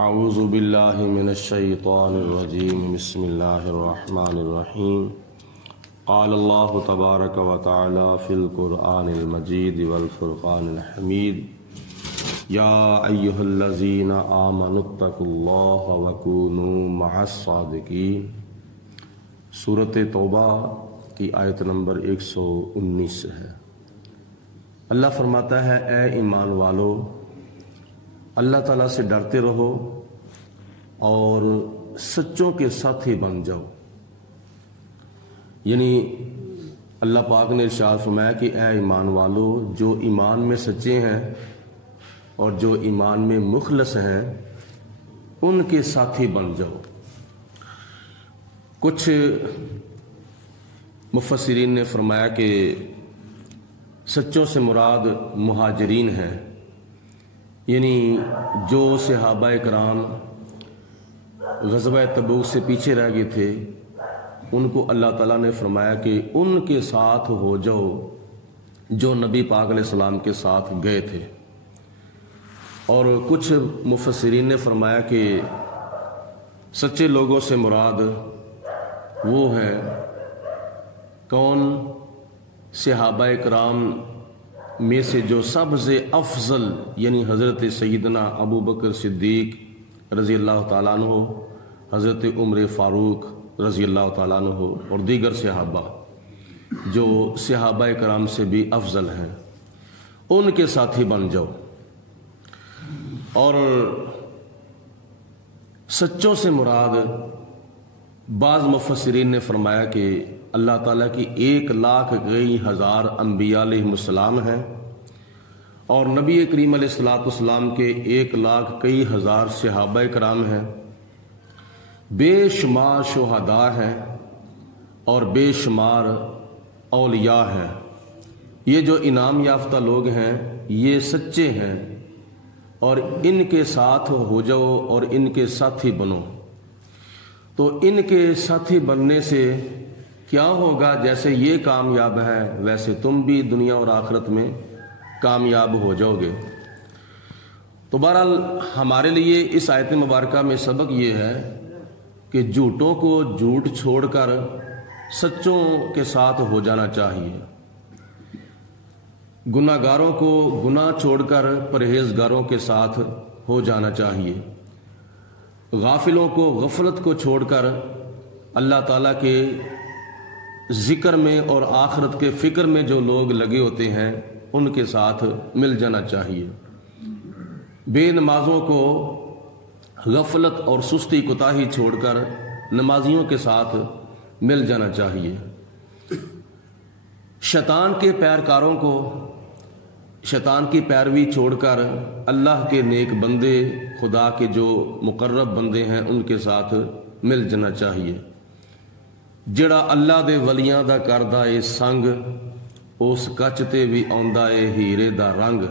اعوذ باللہ من الشیطان الرجیم بسم اللہ الرحمن الرحیم قال اللہ تبارک و تعالی فی القرآن المجید والفرقان الحمید یا ایہا الذین آمنوا اتقوا اللہ وکونوا مع الصادقین۔ سورۃ توبہ کی آیت نمبر 119 ہے۔ اللہ فرماتا ہے اے ایمان والو، اللہ تعالیٰ سے ڈرتے رہو اور سچوں کے ساتھی بن جاؤ۔ یعنی اللہ پاک نے ارشاد فرمایا کہ اے ایمان والو، جو ایمان میں سچے ہیں اور جو ایمان میں مخلص ہیں ان کے ساتھی بن جاؤ۔ کچھ مفسرین نے فرمایا کہ سچوں سے مراد مہاجرین ہیں، یعنی جو صحابہ کرام غزوہ تبوک سے پیچھے رہ گئے تھے ان کو اللہ تعالیٰ نے فرمایا کہ ان کے ساتھ ہو جاؤ جو نبی پاک علیہ السلام کے ساتھ گئے تھے۔ اور کچھ مفسرین نے فرمایا کہ سچے لوگوں سے مراد وہ ہے کون؟ صحابہ کرام میں سے جو سب سے افضل یعنی حضرت سیدنا ابو بکر صدیق رضی اللہ تعالیٰ عنہ، حضرت عمر فاروق رضی اللہ تعالیٰ عنہ اور دیگر صحابہ جو صحابہ کرام سے بھی افضل ہیں ان کے ساتھی بن جاؤ۔ اور سچوں سے مراد بعض مفسرین نے فرمایا کہ اللہ تعالیٰ کی 1,00,000 انبیاء علیہ السلام ہیں اور نبی کریم علیہ السلام کے 1,00,000 صحابہ کرام ہیں، بے شمار شہداء ہیں اور بے شمار اولیاء ہیں۔ یہ جو انعام یافتہ لوگ ہیں یہ سچے ہیں اور ان کے ساتھ ہو جاؤ اور ان کے ساتھی بنو۔ تو ان کے ساتھی بننے سے کیا ہوگا؟ جیسے یہ کامیاب ہے ویسے تم بھی دنیا اور آخرت میں کامیاب ہو جاؤ گے۔ تو بہرحال ہمارے لیے اس آیت مبارکہ میں سبق یہ ہے کہ جھوٹوں کو جھوٹ چھوڑ کر سچوں کے ساتھ ہو جانا چاہیے، گناہ گاروں کو گناہ چھوڑ کر پرہیزگاروں کے ساتھ ہو جانا چاہیے، غافلوں کو غفلت کو چھوڑ کر اللہ تعالیٰ کے ذکر میں اور آخرت کے فکر میں جو لوگ لگے ہوتے ہیں ان کے ساتھ مل جانا چاہیے، بے نمازوں کو غفلت اور سستی کوتاہی چھوڑ کر نمازیوں کے ساتھ مل جانا چاہیے، شیطان کے پیرکاروں کو شیطان کی پیروی چھوڑ کر اللہ کے نیک بندے خدا کے جو مقرب بندے ہیں ان کے ساتھ مل جانا چاہیے۔ جڑا اللہ دے ولیاں دا کردا اے سنگ، اس کچ تے بھی آندا اے ہیرے دا رنگ،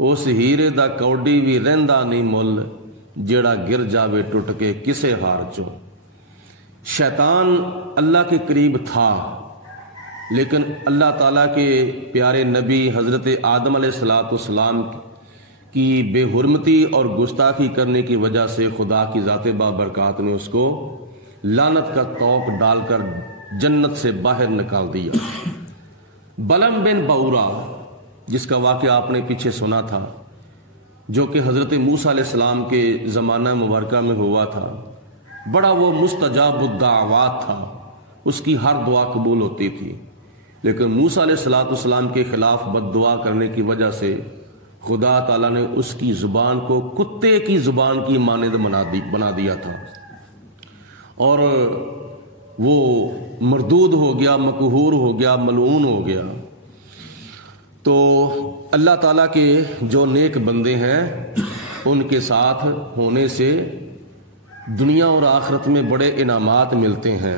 اس ہیرے دا کوڈی بھی رہندا نہیں مل، جڑا گر جاوے ٹوٹ کے کسے ہار چوں۔ شیطان اللہ کے قریب تھا لیکن اللہ تعالیٰ کے پیارے نبی حضرت آدم علیہ السلام کی بے حرمتی اور گستاخی کرنے کی وجہ سے خدا کی ذات بابرکات نے اس کو لعنت کا توق ڈال کر جنت سے باہر نکال دیا۔ بلم بن باورا جس کا واقعہ آپ نے پیچھے سنا تھا، جو کہ حضرت موسیٰ علیہ السلام کے زمانہ مبارکہ میں ہوا تھا، بڑا وہ مستجاب الدعوات تھا، اس کی ہر دعا قبول ہوتی تھی، لیکن موسیٰ علیہ السلام کے خلاف بد دعا کرنے کی وجہ سے خدا تعالیٰ نے اس کی زبان کو کتے کی زبان کی مانند بنا دیا تھا اور وہ مردود ہو گیا، مقہور ہو گیا، ملعون ہو گیا۔ تو اللہ تعالیٰ کے جو نیک بندے ہیں ان کے ساتھ ہونے سے دنیا اور آخرت میں بڑے انعامات ملتے ہیں۔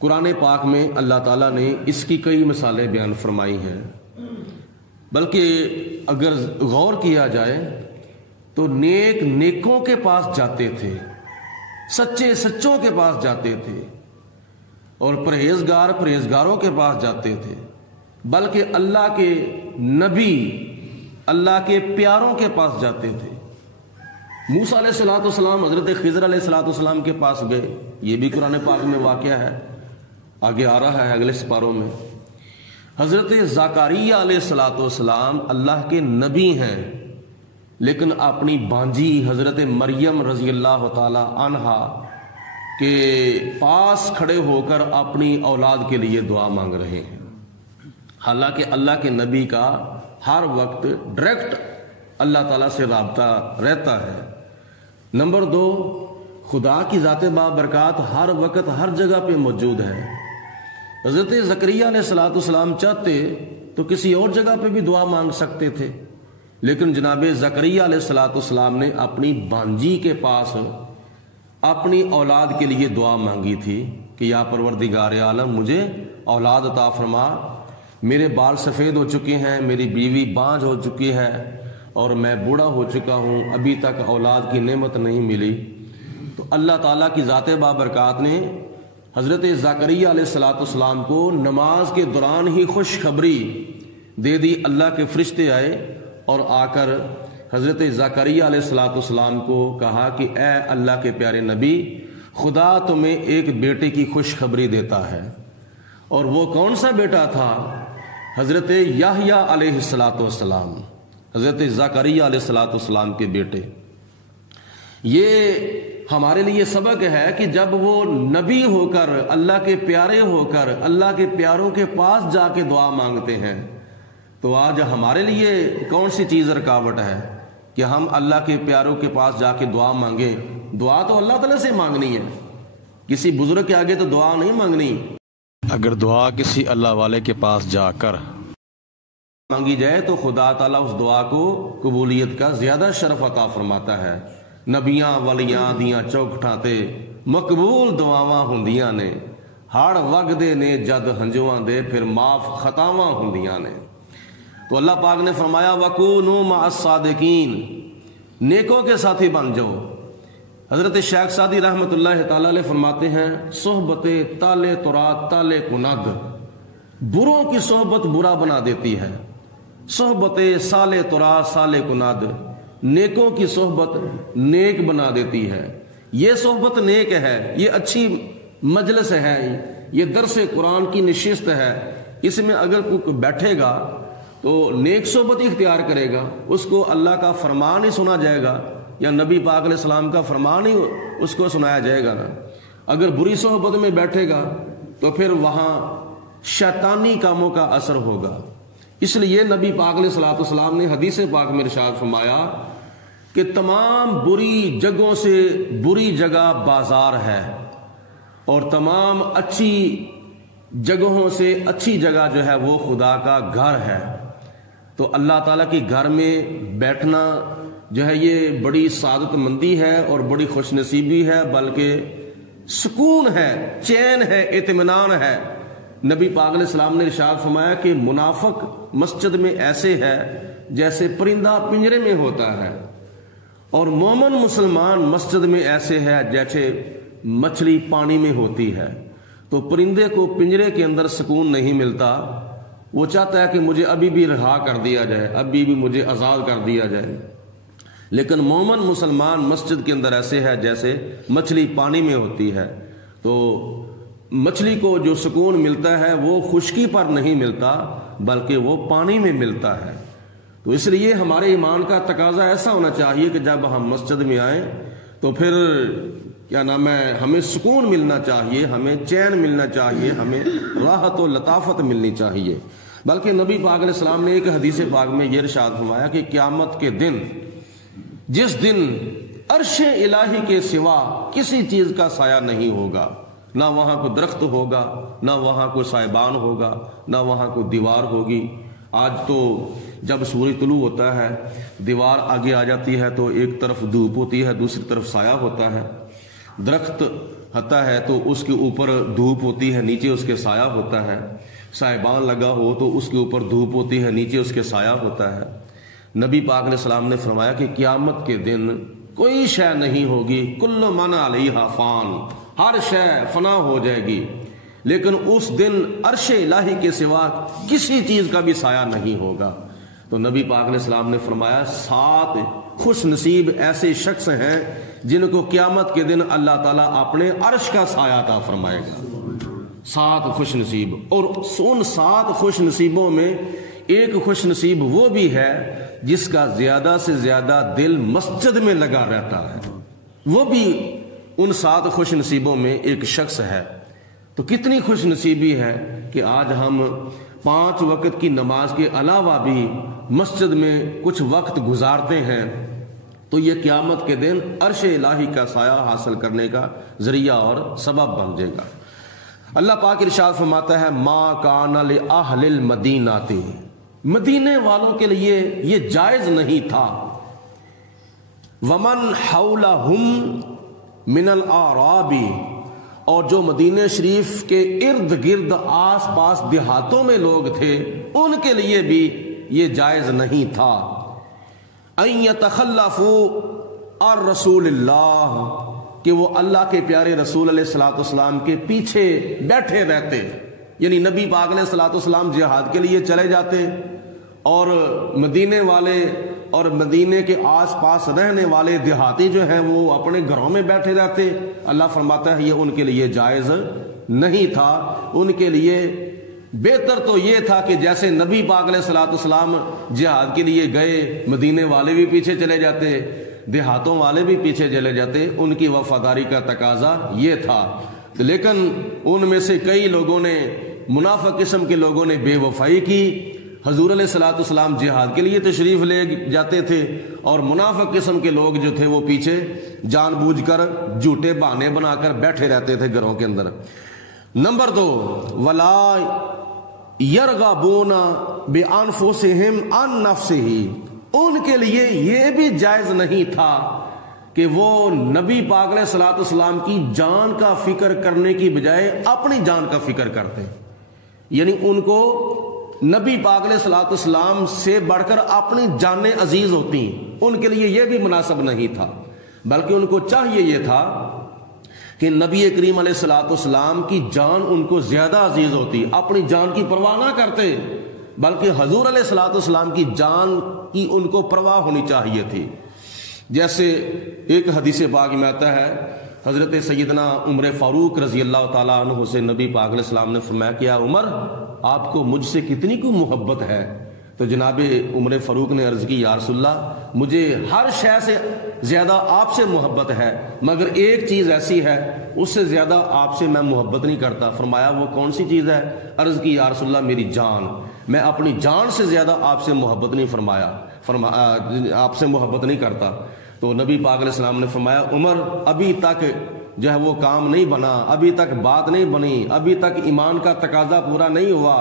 قرآن پاک میں اللہ تعالیٰ نے اس کی کئی مثالیں بیان فرمائی ہیں، بلکہ اگر غور کیا جائے تو نیک نیکوں کے پاس جاتے تھے، سچے سچوں کے پاس جاتے تھے اور پرہیزگار پرہیزگاروں کے پاس جاتے تھے، بلکہ اللہ کے نبی اللہ کے پیاروں کے پاس جاتے تھے۔ موسیٰ علیہ السلام حضرت خضر علیہ السلام کے پاس گئے، یہ بھی قرآن پاک میں واقعہ ہے، آگے آ رہا ہے اگلے سپاروں میں۔ حضرت زکریا علیہ السلام اللہ کے نبی ہیں، لیکن اپنی بانجی حضرت مریم رضی اللہ تعالی عنہا کے پاس کھڑے ہو کر اپنی اولاد کے لیے دعا مانگ رہے ہیں، حالانکہ اللہ کے نبی کا ہر وقت ڈائریکٹ اللہ تعالیٰ سے رابطہ رہتا ہے۔ نمبر 2، خدا کی ذات بابرکات ہر وقت ہر جگہ پہ موجود ہے۔ حضرت زکریا علیہ السلام چاہتے تو کسی اور جگہ پہ بھی دعا مانگ سکتے تھے، لیکن جناب زکریا علیہ السلام نے اپنی بانجی کے پاس اپنی اولاد کے لیے دعا مانگی تھی کہ یا پروردگار عالم مجھے اولاد عطا فرما، میرے بال سفید ہو چکے ہیں، میری بیوی بانجھ ہو چکی ہے اور میں بوڑھا ہو چکا ہوں، ابھی تک اولاد کی نعمت نہیں ملی۔ تو اللہ تعالیٰ کی ذات بابرکات نے حضرت زکریا علیہ السلام کو نماز کے دوران ہی خوشخبری دے دی۔ اللہ کے فرشتے آئے اور آ کر حضرت زکریا علیہ السلام کو کہا کہ اے اللہ کے پیارے نبی، خدا تمہیں ایک بیٹے کی خوشخبری دیتا ہے، اور وہ کون سا بیٹا تھا؟ حضرت یحییٰ علیہ السلام، حضرت زکریا علیہ السلام کے بیٹے۔ یہ ہمارے لیے سبق ہے کہ جب وہ نبی ہو کر، اللہ کے پیارے ہو کر، اللہ کے پیاروں کے پاس جا کے دعا مانگتے ہیں، تو آج ہمارے لیے کون سی چیز رکاوٹ ہے کہ ہم اللہ کے پیاروں کے پاس جا کے دعا مانگیں؟ دعا تو اللہ تعالیٰ سے مانگنی ہے، کسی بزرگ کے آگے تو دعا نہیں مانگنی۔ اگر دعا کسی اللہ والے کے پاس جا کر مانگی جائے تو خدا تعالیٰ اس دعا کو قبولیت کا زیادہ شرف عطا فرماتا ہے۔ نبیاں ولیاں دیاں چوکھٹاں مقبول دعاواں ہوندیاں نے، ہڑ وگدے نے جد ہنجواں دے، پھر معاف خطاواں ہوندیاں نے۔ تو اللہ پاک نے فرمایا وَكُونُوا مَعَ الصَّادِقِينَ، نیکوں کے ساتھی بن جاؤ۔ حضرت شیخ سعدی رحمۃ اللہ تعالی علیہ فرماتے ہیں صحبت تالے ترات تالے کند، بروں کی صحبت برا بنا دیتی ہے، صحبت سالے ترا سالے کند، نیکوں کی صحبت نیک بنا دیتی ہے۔ یہ صحبت نیک ہے، یہ اچھی مجلس ہے، یہ درس قرآن کی نشست ہے، اس میں اگر کوئی بیٹھے گا تو نیک صحبت اختیار کرے گا، اس کو اللہ کا فرمان ہی سنا جائے گا یا نبی پاک علیہ السلام کا فرمان ہی اس کو سنایا جائے گا نا۔ اگر بری صحبت میں بیٹھے گا تو پھر وہاں شیطانی کاموں کا اثر ہوگا۔ اس لیے نبی پاک علیہ السلام نے حدیث پاک میں ارشاد فرمایا کہ تمام بری جگہوں سے بری جگہ بازار ہے، اور تمام اچھی جگہوں سے اچھی جگہ جو ہے وہ خدا کا گھر ہے۔ تو اللہ تعالیٰ کے گھر میں بیٹھنا جو ہے یہ بڑی سعادت مندی ہے اور بڑی خوش نصیبی ہے، بلکہ سکون ہے، چین ہے، اطمینان ہے۔ نبی پاک علیہ السلام نے ارشاد فرمایا کہ منافق مسجد میں ایسے ہے جیسے پرندہ پنجرے میں ہوتا ہے، اور مومن مسلمان مسجد میں ایسے ہے جیسے مچھلی پانی میں ہوتی ہے۔ تو پرندے کو پنجرے کے اندر سکون نہیں ملتا، وہ چاہتا ہے کہ مجھے ابھی بھی رہا کر دیا جائے، ابھی بھی مجھے آزاد کر دیا جائے، لیکن مومن مسلمان مسجد کے اندر ایسے ہے جیسے مچھلی پانی میں ہوتی ہے۔ تو مچھلی کو جو سکون ملتا ہے وہ خشکی پر نہیں ملتا بلکہ وہ پانی میں ملتا ہے۔ تو اس لیے ہمارے ایمان کا تقاضا ایسا ہونا چاہیے کہ جب ہم مسجد میں آئیں تو پھر کیا نام ہے، ہمیں سکون ملنا چاہیے، ہمیں چین ملنا چاہیے، ہمیں راحت و لطافت ملنی چاہیے۔ بلکہ نبی پاک علیہ السلام نے ایک حدیث پاک میں یہ ارشاد فرمایا کہ قیامت کے دن، جس دن عرش الہی کے سوا کسی چیز کا سایہ نہیں ہوگا، نہ وہاں کوئی درخت ہوگا، نہ وہاں کوئی سائبان ہوگا، نہ وہاں کوئی دیوار ہوگی۔ آج تو جب سورج طلوع ہوتا ہے دیوار آگے آ جاتی ہے تو ایک طرف دھوپ ہوتی ہے، دوسری طرف سایہ ہوتا ہے۔ درخت ہوتا ہے تو اس کے اوپر دھوپ ہوتی ہے، نیچے اس کے سایہ ہوتا ہے۔ سائبان لگا ہو تو اس کے اوپر دھوپ ہوتی ہے، نیچے اس کے سایہ ہوتا ہے۔ نبی پاک علیہ السلام نے فرمایا کہ قیامت کے دن کوئی شے نہیں ہوگی، کل من علیہا فان، ہر شے فنا ہو جائے گی، لیکن اس دن عرش الہی کے سوا کسی چیز کا بھی سایہ نہیں ہوگا۔ تو نبی پاک علیہ السلام نے فرمایا 7 خوش نصیب ایسے شخص ہیں جن کو قیامت کے دن اللہ تعالیٰ اپنے عرش کا سایہ عطا فرمائے گا۔ 7 خوش نصیب، اور ان 7 خوش نصیبوں میں ایک خوش نصیب وہ بھی ہے جس کا زیادہ سے زیادہ دل مسجد میں لگا رہتا ہے، وہ بھی ان 7 خوش نصیبوں میں ایک شخص ہے۔ تو کتنی خوش نصیبی ہے کہ آج ہم 5 وقت کی نماز کے علاوہ بھی مسجد میں کچھ وقت گزارتے ہیں، تو یہ قیامت کے دن عرش الہی کا سایہ حاصل کرنے کا ذریعہ اور سبب بن جائے گا۔ اللہ پاک ارشاد فرماتا ہے ما کان لأہل المدینہ، مدینے والوں کے لیے یہ جائز نہیں تھا، ومن حولہم من الاعراب، اور جو مدینہ شریف کے ارد گرد آس پاس دیہاتوں میں لوگ تھے ان کے لیے بھی یہ جائز نہیں تھا، ان یتخلفوا عن رسول اللہ، کہ وہ اللہ کے پیارے رسول علیہ الصلوۃ والسلام کے پیچھے بیٹھے رہتے، یعنی نبی پاک علیہ الصلوۃ والسلام جہاد کے لیے چلے جاتے اور مدینے والے اور مدینے کے آس پاس رہنے والے دیہاتی جو ہیں وہ اپنے گھروں میں بیٹھے رہتے۔ اللہ فرماتا ہے یہ ان کے لیے جائز نہیں تھا، ان کے لیے بہتر تو یہ تھا کہ جیسے نبی پاک علیہ الصلوۃ والسلام جہاد کے لیے گئے، مدینے والے بھی پیچھے چلے جاتے، دیہاتوں والے بھی پیچھے چلے جاتے، ان کی وفاداری کا تقاضا یہ تھا۔ لیکن ان میں سے کئی لوگوں نے، منافق قسم کے لوگوں نے بے وفائی کی، حضور علیہ الصلوۃ والسلام جہاد کے لیے تشریف لے جاتے تھے اور منافق قسم کے لوگ جو تھے وہ پیچھے جان بوجھ کر جھوٹے بہانے بنا کر بیٹھے رہتے تھے گھروں کے اندر۔ نمبر 2، ولا یرغبون بانفسہم عن نفسہ، ان کے لیے یہ بھی جائز نہیں تھا کہ وہ نبی پاک علیہ الصلوۃ والسلام کی جان کا فکر کرنے کی بجائے اپنی جان کا فکر کرتے، یعنی ان کو نبی پاک علیہ الصلوۃ والسلام سے بڑھ کر اپنی جانیں عزیز ہوتی، ان کے لیے یہ بھی مناسب نہیں تھا، بلکہ ان کو چاہیے یہ تھا کہ نبی کریم علیہ الصلوۃ والسلام کی جان ان کو زیادہ عزیز ہوتی، اپنی جان کی پرواہ نہ کرتے، بلکہ حضور علیہ الصلوۃ والسلام کی جان کی ان کو پرواہ ہونی چاہیے تھی۔ جیسے ایک حدیث پاک میں آتا ہے، حضرت سیدنا عمر فاروق رضی اللہ تعالیٰ عنہ سے نبی پاک علیہ السلام نے فرمایا کہ یا عمر، آپ کو مجھ سے کتنی کو محبت ہے؟ تو جناب عمر فاروق نے عرض کی یا رسول اللہ، مجھے ہر شے سے زیادہ آپ سے محبت ہے، مگر ایک چیز ایسی ہے اس سے زیادہ آپ سے میں محبت نہیں کرتا۔ فرمایا وہ کون سی چیز ہے؟ عرض کی یا رسول اللہ میری جان، میں اپنی جان سے زیادہ آپ سے محبت نہیں آپ سے محبت نہیں کرتا۔ تو نبی پاک علیہ السلام نے فرمایا عمر، ابھی تک جو ہے وہ کام نہیں بنا، ابھی تک بات نہیں بنی، ابھی تک ایمان کا تقاضا پورا نہیں ہوا۔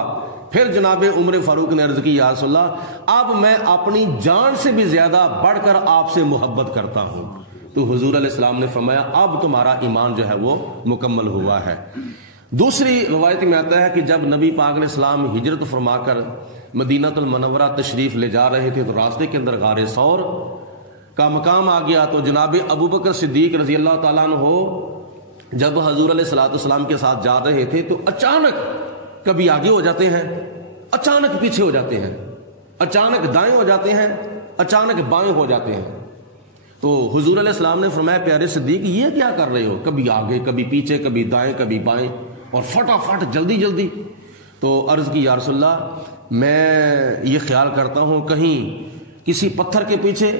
پھر جناب عمر فاروق نے عرض کی یا رسول اللہ، اب میں اپنی جان سے بھی زیادہ بڑھ کر آپ سے محبت کرتا ہوں۔ تو حضور علیہ السلام نے فرمایا اب تمہارا ایمان جو ہے وہ مکمل ہوا ہے۔ دوسری روایت میں آتا ہے کہ جب نبی پاک علیہ السلام ہجرت فرما کر مدینہ المنورہ تشریف لے جا رہے تھے تو راستے کے اندر غار ثور کا مقام آ گیا، تو جناب ابوبکر صدیق رضی اللہ تعالیٰ عنہ جب حضور علیہ الصلوۃ والسلام کے ساتھ جا رہے تھے تو اچانک کبھی آگے ہو جاتے ہیں، اچانک پیچھے ہو جاتے ہیں، اچانک دائیں ہو جاتے ہیں، اچانک بائیں ہو جاتے ہیں۔ تو حضور علیہ السلام نے فرمایا پیارے صدیق یہ کیا کر رہے ہو؟ کبھی آگے کبھی پیچھے، کبھی دائیں کبھی بائیں، اور فٹافٹ جلدی جلدی۔ تو عرض کی یا رسول اللہ، میں یہ خیال کرتا ہوں کہیں کسی پتھر کے پیچھے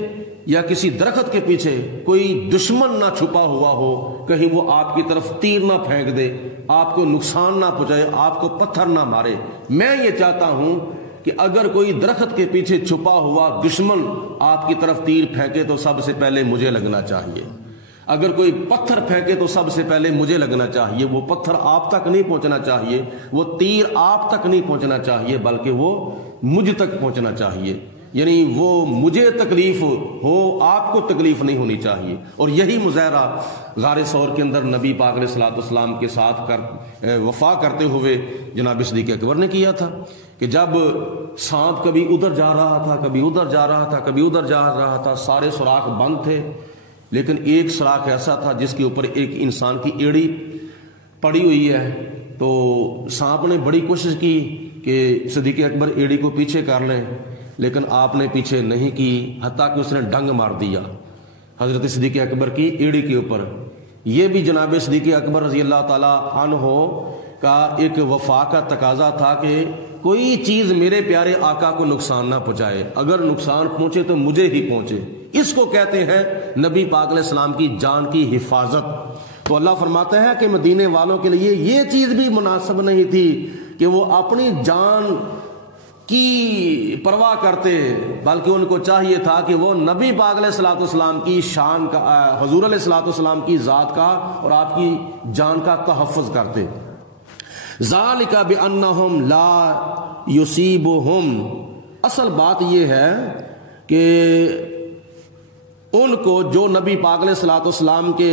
یا کسی درخت کے پیچھے کوئی دشمن نہ چھپا ہوا ہو، کہیں وہ آپ کی طرف تیر نہ پھینک دے، آپ کو نقصان نہ پہنچائے، آپ کو پتھر نہ مارے۔ میں یہ چاہتا ہوں کہ اگر کوئی درخت کے پیچھے چھپا ہوا دشمن آپ کی طرف تیر پھینکے تو سب سے پہلے مجھے لگنا چاہیے، اگر کوئی پتھر پھینکے تو سب سے پہلے مجھے لگنا چاہیے۔ وہ پتھر آپ تک نہیں پہنچنا چاہیے، وہ تیر آپ تک نہیں پہنچنا چاہیے، بلکہ وہ مجھ تک پہنچنا چاہیے، یعنی وہ مجھے تکلیف ہو، آپ کو تکلیف نہیں ہونی چاہیے۔ اور یہی مظاہرہ غار ثور کے اندر نبی پاک علیہ الصلوۃ والسلام کے ساتھ وفا کرتے ہوئے جناب صدیق اکبر نے کیا تھا کہ جب سانپ کبھی ادھر جا رہا تھا، کبھی ادھر جا رہا تھا، کبھی ادھر جا رہا تھا، سارے سوراخ بند تھے، لیکن ایک سوراخ ایسا تھا جس کے اوپر ایک انسان کی ایڑی پڑی ہوئی ہے۔ تو سانپ نے بڑی کوشش کی کہ صدیق اکبر ایڑی کو پیچھے کر لیں، لیکن آپ نے پیچھے نہیں کی، حتیٰ کہ اس نے ڈنگ مار دیا حضرت صدیق اکبر کی ایڑی کے اوپر۔ یہ بھی جناب صدیق اکبر رضی اللہ تعالی عنہ کا ایک وفا کا تقاضا تھا کہ کوئی چیز میرے پیارے آقا کو نقصان نہ پہنچائے، اگر نقصان پہنچے تو مجھے ہی پہنچے۔ اس کو کہتے ہیں نبی پاک علیہ السلام کی جان کی حفاظت۔ تو اللہ فرماتا ہے کہ مدینے والوں کے لیے یہ چیز بھی مناسب نہیں تھی کہ وہ اپنی جان کی پرواہ کرتے، بلکہ ان کو چاہیے تھا کہ وہ نبی پاک علیہ الصلوۃ والسلام کی شان کا، حضور علیہ الصلوۃ والسلام کی ذات کا اور آپ کی جان کا تحفظ کرتے۔ ذالک بانہم لا یصیبہم، اصل بات یہ ہے کہ ان کو جو نبی پاک علیہ الصلوۃ والسلام کے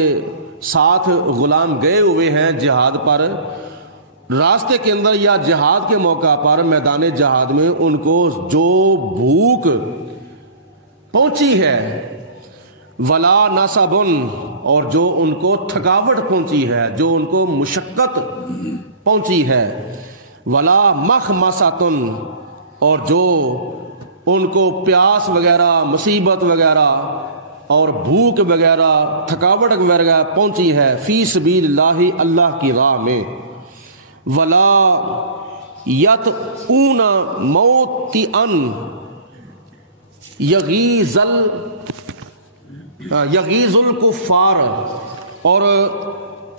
ساتھ غلام گئے ہوئے ہیں جہاد پر، راستے کے اندر یا جہاد کے موقع پر میدان جہاد میں ان کو جو بھوک پہنچی ہے، ولا نصب، اور جو ان کو تھکاوٹ پہنچی ہے، جو ان کو مشقت پہنچی ہے، ولا مخمصۃ، اور جو ان کو پیاس وغیرہ، مصیبت وغیرہ اور بھوک وغیرہ، تھکاوٹ وغیرہ پہنچی ہے، فی سبیل اللہ، اللہ کی راہ میں، ولا یطؤون موطئا یغیظ الکفار، اور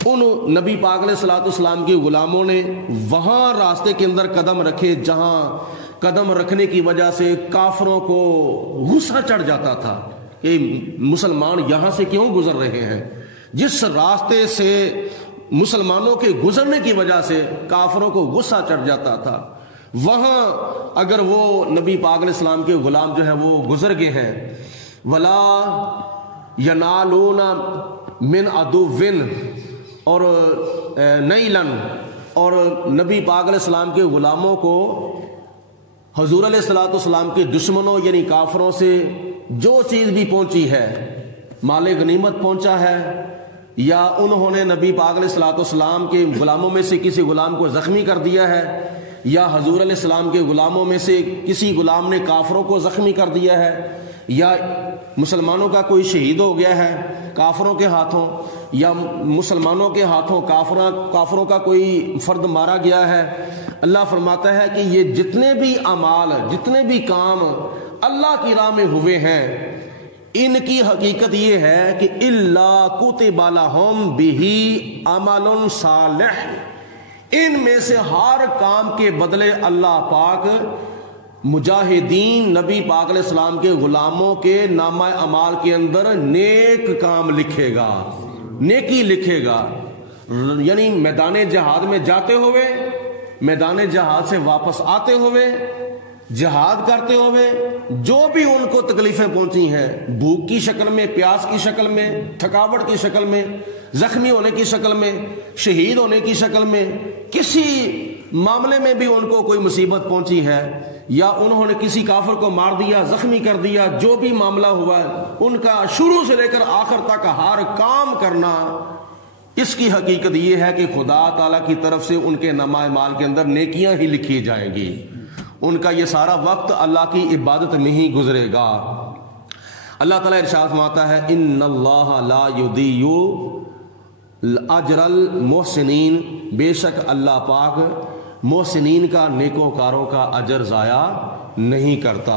ان نبی پاک علیہ الصلوۃ والسلام کے غلاموں نے وہاں راستے کے اندر قدم رکھے جہاں قدم رکھنے کی وجہ سے کافروں کو غصہ چڑھ جاتا تھا کہ مسلمان یہاں سے کیوں گزر رہے ہیں۔ جس راستے سے مسلمانوں کے گزرنے کی وجہ سے کافروں کو غصہ چڑھ جاتا تھا، وہاں اگر وہ نبی پاک علیہ السلام کے غلام جو ہیں وہ گزر گئے ہیں، ولا ینالون من عدو، اور نیلن، اور نبی پاک علیہ السلام کے غلاموں کو حضور علیہ الصلوۃ والسلام کے دشمنوں یعنی کافروں سے جو چیز بھی پہنچی ہے، مال غنیمت پہنچا ہے، یا انہوں نے نبی پاک علیہ الصلوۃ والسلام کے غلاموں میں سے کسی غلام کو زخمی کر دیا ہے، یا حضور علیہ السلام کے غلاموں میں سے کسی غلام نے کافروں کو زخمی کر دیا ہے، یا مسلمانوں کا کوئی شہید ہو گیا ہے کافروں کے ہاتھوں، یا مسلمانوں کے ہاتھوں کافروں کا کوئی فرد مارا گیا ہے، اللہ فرماتا ہے کہ یہ جتنے بھی اعمال، جتنے بھی کام اللہ کی راہ میں ہوئے ہیں، ان کی حقیقت یہ ہے کہ الا کتب لہم بہ عمل صالح، ان میں سے ہر کام کے بدلے اللہ پاک مجاہدین نبی پاک علیہ السلام کے غلاموں کے نامہ اعمال کے اندر نیک کام لکھے گا، نیکی لکھے گا۔ یعنی میدان جہاد میں جاتے ہوئے، میدان جہاد سے واپس آتے ہوئے، جہاد کرتے ہوئے جو بھی ان کو تکلیفیں پہنچی ہیں، بھوک کی شکل میں، پیاس کی شکل میں، تھکاوٹ کی شکل میں، زخمی ہونے کی شکل میں، شہید ہونے کی شکل میں، کسی معاملے میں بھی ان کو کوئی مصیبت پہنچی ہے، یا انہوں نے کسی کافر کو مار دیا، زخمی کر دیا، جو بھی معاملہ ہوا ہے، ان کا شروع سے لے کر آخر تک ہر کام کرنا، اس کی حقیقت یہ ہے کہ خدا تعالیٰ کی طرف سے ان کے نامہ اعمال کے اندر نیکیاں ہی لکھی جائیں گی، ان کا یہ سارا وقت اللہ کی عبادت میں ہی گزرے گا۔ اللہ تعالیٰ ارشاد فرماتا ہے ان اللہ لا یضیع اجر المحسنین، بے شک اللہ پاک محسنین کا، نیکوکاروں کا اجر ضائع نہیں کرتا۔